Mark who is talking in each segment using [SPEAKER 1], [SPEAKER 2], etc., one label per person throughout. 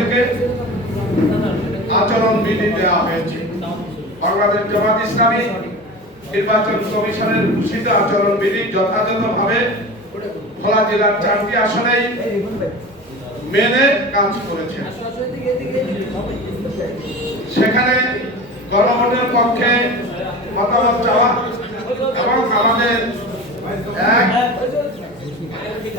[SPEAKER 1] থেকে আচরণ বিধি দেওয়া হয়েছে। বাংলাদেশ জামাত ইসলামী নির্বাচন কমিশনের ঘোষিত আচরণ বিধি যথাযথভাবে ভোলা জেলার চারটি আসনেই মেনে কাজ করেছে সেখানে গণভোটের পক্ষে মতামত চাওয়া এবং আমাদের এক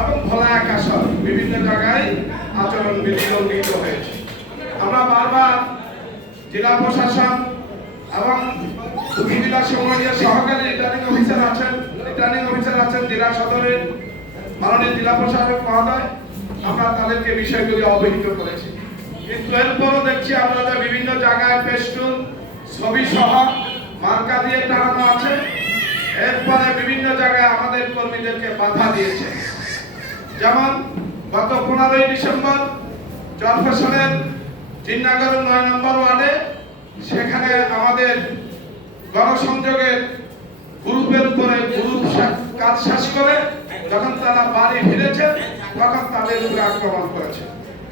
[SPEAKER 1] এবং এক আসন বিভিন্ন জায়গায় আচরণ বিধি লঙ্ঘিত হয়েছে। আমরা বারবার জেলা প্রশাসন এবং উপজেলা সমন্বয় সহকারী রিটার্নিং অফিসার আছেন রিটার্নিং অফিসার আছেন জেলা সদরের মাননীয় জেলা প্রশাসক মহোদয়। আমরা তাদেরকে বিষয়গুলি অবহিত করেছি। কিন্তু এরপরও দেখছি আমরা যে বিভিন্ন জায়গায় পেস্টুন ছবি সহ মার্কা দিয়ে টানানো আছে। এরপরে বিভিন্ন জায়গায় আমাদের কর্মীদেরকে বাধা দিয়েছে। যেমন গত পনেরোই ডিসেম্বর চরফেশনের জিন্নাগর নয় নম্বর ওয়ার্ডে, সেখানে আমাদের গণসংযোগের গ্রুপের উপরে গ্রুপ কাজ শেষ করে যখন তারা বাড়ি ফিরেছে তখন তাদের উপরে আক্রমণ করেছে।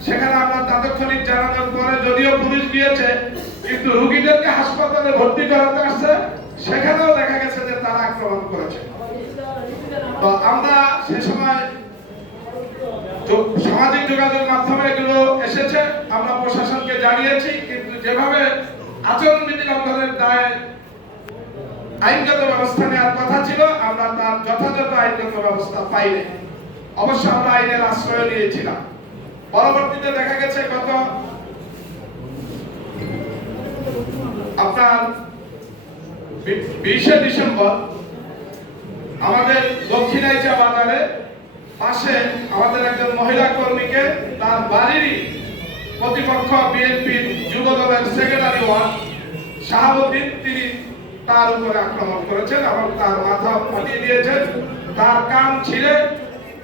[SPEAKER 1] সেখানে আমরা তাৎক্ষণিক জানানোর পরে যদিও পুলিশ গিয়েছে কিন্তু রুগীদেরকে হাসপাতালে ভর্তি করাতে আসছে, সেখানেও দেখা গেছে যে তারা আক্রমণ করেছে। তো আমরা সে সময় সামাজিক যোগাযোগ মাধ্যমে এগুলো এসেছে, আমরা প্রশাসনকে জানিয়েছি, কিন্তু যেভাবে আচরণ বিধি লঙ্ঘনের দায় আইনগত ব্যবস্থা নেওয়ার কথা ছিল, আমরা তার যথাযথ আইনগত ব্যবস্থা পাইনি। অবশ্য আমরা আইনের আশ্রয় নিয়েছিলাম। পরবর্তীতে দেখা গেছে গত আপনার বিশে ডিসেম্বর, আমাদের দক্ষিণাইচা বাজারে পাশে আমাদের একজন মহিলা কর্মীকে তার বাড়িরই প্রতিপক্ষ বিএনপির যুব দলের সেক্রেটারি ওয়ান শাহাবুদ্দিন, তিনি তার উপরে আক্রমণ করেছেন এবং তার মাথা ফাটিয়ে দিয়েছেন। তার কান ছিঁড়ে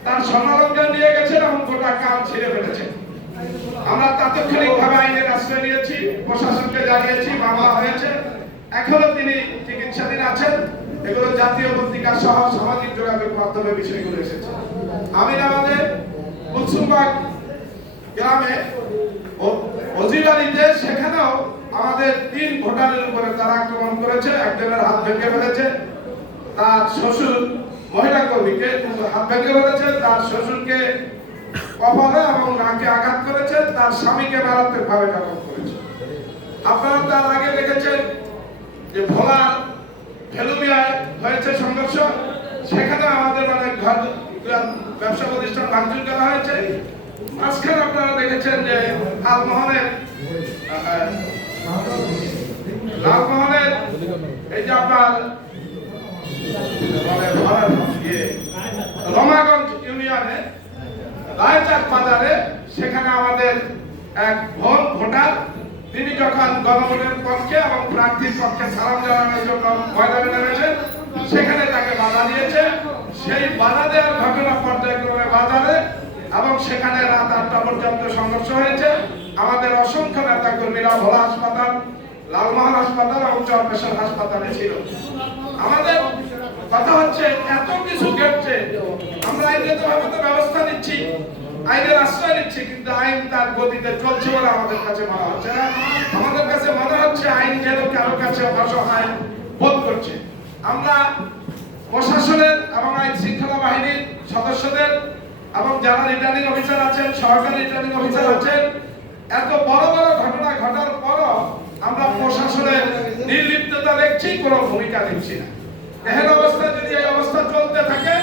[SPEAKER 1] তার স্বর্ণালঙ্কার নিয়ে গেছেন এবং গোটা কান ছিঁড়ে ফেলেছেন। আমরা তাৎক্ষণিকভাবে আইনের আশ্রয় নিয়েছি, প্রশাসনকে জানিয়েছি, মামলা হয়েছে। এখনও তিনি চিকিৎসাধীন আছেন। এগুলো জাতীয় পত্রিকা সহ সামাজিক যোগাযোগ মাধ্যমে বিষয়গুলো এসেছে। আমিনাবাদে কুলসুমবাগ গ্রামে ও- সেখানেও আমাদের তিন ভোটারের উপরে তারা আক্রমণ করেছে। একজনের হাত ভেঙে ফেলেছে। তার শ্বশুর মহিলা কর্মীকে হাত ভেঙে ফেলেছে। তার শ্বশুরকে কপালে এবং নাকে আঘাত করেছে। তার স্বামীকে মারাত্মক ভাবে জখম করেছে। আপনারা তার আগে দেখেছেন যে ভোলার ফেলুমিয়ায় হয়েছে সংঘর্ষ সেখানে আমাদের অনেক ঘর ব্যবসা প্রতিষ্ঠান ভাঙচুর করা হয়েছে। মাঝখানে আপনারা দেখেছেন যে এই যে আপনার মানে ইয়ে, রমাগঞ্জ ইউনিয়নে বাজারে সেখানে আমাদের এক ভোট ভোটার তিনি যখন গণভোটের পক্ষে এবং প্রার্থীর পক্ষে সালাম জানানোর জন্য ময়দানে নেমেছেন সেখানে তাকে বাধা দিয়েছে। সেই বাধা দেওয়ার ঘটনা পর্যায়ক্রমে বাজারে এবং সেখানে রাত আটটা পর্যন্ত সংঘর্ষ হয়েছে। আমাদের অসংখ্য নেতা কর্মীরা ভোলা হাসপাতাল, লালমোহন হাসপাতাল এবং চরপেশন হাসপাতালে ছিল। আমাদের কথা হচ্ছে, এত কিছু ঘটছে। আমরা আইনগত ভাবে ব্যবস্থা নিচ্ছি, আইনের আশ্রয় নিচ্ছি, কিন্তু আইন তার গতিতে চলছে বলে আমাদের কাছে মনে হচ্ছে না। আমাদের কাছে মনে হচ্ছে আইন যেন কারোর কাছে অসহায় বোধ করছে। আমরা প্রশাসনের এবং আইন শৃঙ্খলা বাহিনীর সদস্যদের এবং যারা রিটার্নিং অফিসার আছেন, সহকারী রিটার্নিং অফিসার আছেন, এত বড় বড় ঘটনা ঘটার পরও আমরা প্রশাসনের নির্লিপ্ততা দেখছি, কোনো ভূমিকা দেখছি না। এহেন অবস্থা যদি এই অবস্থা চলতে থাকে,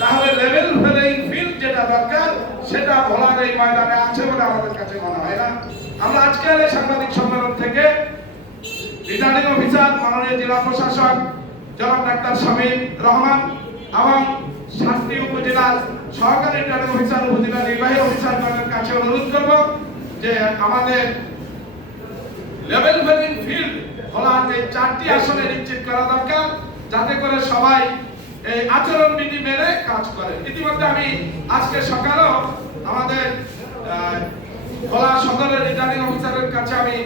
[SPEAKER 1] তাহলে লেভেল প্লেইং ফিল্ড যেটা দরকার, সেটা ভোলার এই ময়দানে আছে বলে আমাদের কাছে মনে হয় না। আমরা আজকের এই সাংবাদিক সম্মেলন থেকে রিটার্নিং অফিসার মাননীয় জেলা প্রশাসক, জনাব ডাক্তার শামীম রহমান এবং শাস্তি উপজেলা সহকারী রিটার্নিং অফিসার উপজেলা নির্বাহী অফিসারগণের কাছে অনুরোধ করব যে আমাদের লেভেল প্লেইং ফিল্ড এই চারটি আসনে নিশ্চিত করা দরকার, যাতে করে সবাই এই আচরণ বিধি মেনে কাজ করে। ইতিমধ্যে আমি আজকে সকালেও আমাদের ভোলা সদরের রিটার্নিং অফিসারের কাছে আমি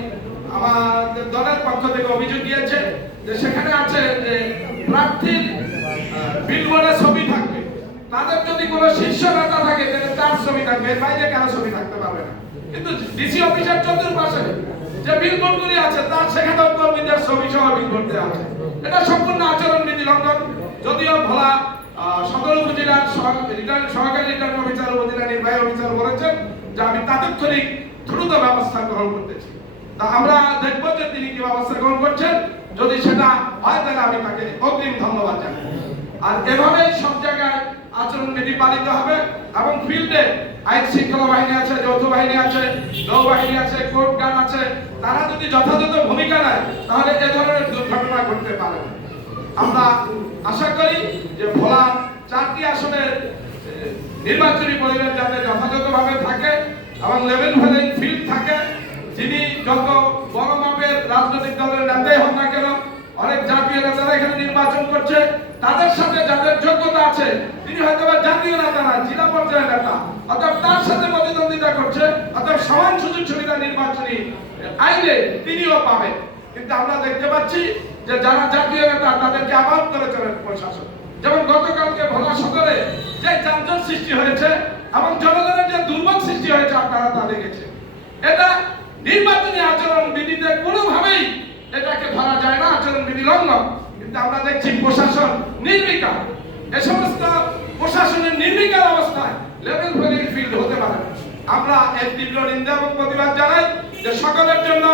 [SPEAKER 1] আমাদের দলের পক্ষ থেকে অভিযোগ দিয়েছে যে সেখানে আছে যে প্রার্থীর বিলবোর্ডে ছবি থাকবে। তাদের যদি কোনো শীর্ষ নেতা থাকে, তাহলে তার ছবি থাকবে, এর বাইরে কেন ছবি থাকতে পারবে না। কিন্তু ডিসি অফিসের চতুর্পাশে যে বিলবোর্ডগুলি আছে, তার সেখানেও কর্মীদের ছবি সহ বিলবোর্ড দেওয়া আছে এটা সম্পূর্ণ আচরণ বিধি লঙ্ঘন। যদিও ভোলা সদর উপজেলার রিটার্ন- সহকারী রিটার্ন অফিসার উপজেলা নির্বাহী অফিসার বলেছেন যে আমি তাৎক্ষণিক দ্রুত ব্যবস্থা গ্রহণ করতেছি। তা আমরা দেখব যে তিনি কি ব্যবস্থা গ্রহণ করছেন। যদি সেটা হয়, তাহলে আমি তাকে অগ্রিম ধন্যবাদ জানাই। আর এভাবেই সব জায়গায় আচরণ বিধি পালিত হবে এবং ফিল্ডে আইন শৃঙ্খলা বাহিনী আছে, যৌথ বাহিনী আছে, নৌবাহিনী আছে কোর্ট গার্ড আছে, তারা যদি যথাযথ ভূমিকা নেয়, তাহলে এ ধরনের দুর্ঘটনা ঘটতে পারে আমরা আশা করি যে ভোলা চারটি আসনের নির্বাচনী পরিবেশ যাতে যথাযথভাবে থাকে এবং লেভেল প্লেইং ফিল্ড থাকে, যিনি যত বড় মাপের রাজনৈতিক দলের নেতাই হন না কেন এখানে নির্বাচন করছে? তাদের সাথে যাদের যোগ্যতা আছে, তিনি হয়তো বা জাতীয় নেতা না, জেলা পর্যায়ের নেতা। অর্থাৎ তার সাথে প্রতিদ্বন্দ্বিতা করছে অর্থাৎ সমান সুযোগ সুবিধা নির্বাচনী আইনে তিনিও পাবেন। কিন্তু আমরা দেখতে পাচ্ছি যে যারা জাতীয় নেতা, তাদেরকে আবাদ করে চলেন প্রশাসন। যেমন গতকালকে ভোলা সদরে যে যানজট সৃষ্টি হয়েছে এবং জনগণের যে দুর্ভোগ সৃষ্টি হয়েছে, আপনারা তা দেখেছেন। এটা নির্বাচনী আচরণ বিধিতে কোনোভাবেই এটাকে ধরা যায় না আচরণ বিধি লঙ্ঘন। কিন্তু আমরা দেখছি প্রশাসন নির্বিকার। এ সমস্ত প্রশাসনের নির্বিকার অবস্থায় লেভেল প্লেইং ফিল্ড হতে পারে আমরা এর তীব্র নিন্দা এবং প্রতিবাদ জানাই যে সকলের জন্য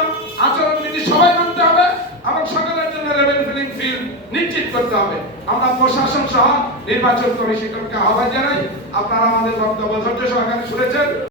[SPEAKER 1] আচরণ বিধি সবাই মানতে হবে এবং সকলের জন্য লেভেল প্লেইং ফিল্ড নিশ্চিত করতে হবে। আমরা প্রশাসন সহ নির্বাচন কমিশনকে আহ্বান জানাই। আপনারা আমাদের বক্তব্য ধৈর্য সহকারে শুনেছেন।